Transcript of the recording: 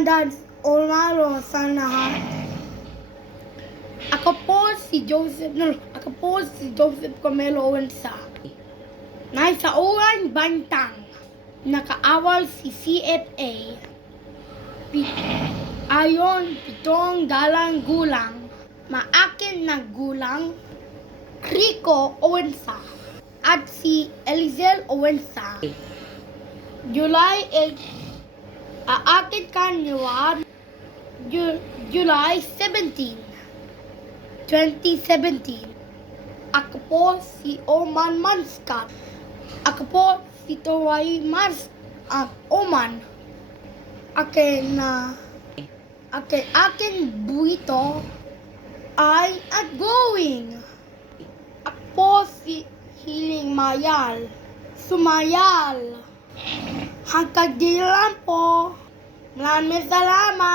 Dad, umaro sa lahat. Ako po si Joseph Camelo Owensa. Nasa Uran Bantang, nakaawal si CFA. Ayon, 7 dalang gulang, maakin na gulang, Rico Owensa, at si Elizel Owensa. July 8, aakin kanyo July 17, 2017. Ako po si Oman Manskat. Ako po si Tawai Oman. Akin buito ay outgoing. Ako po si Hiling Mayal. Sumayal. Hanggang di lang po. Maraming salamat.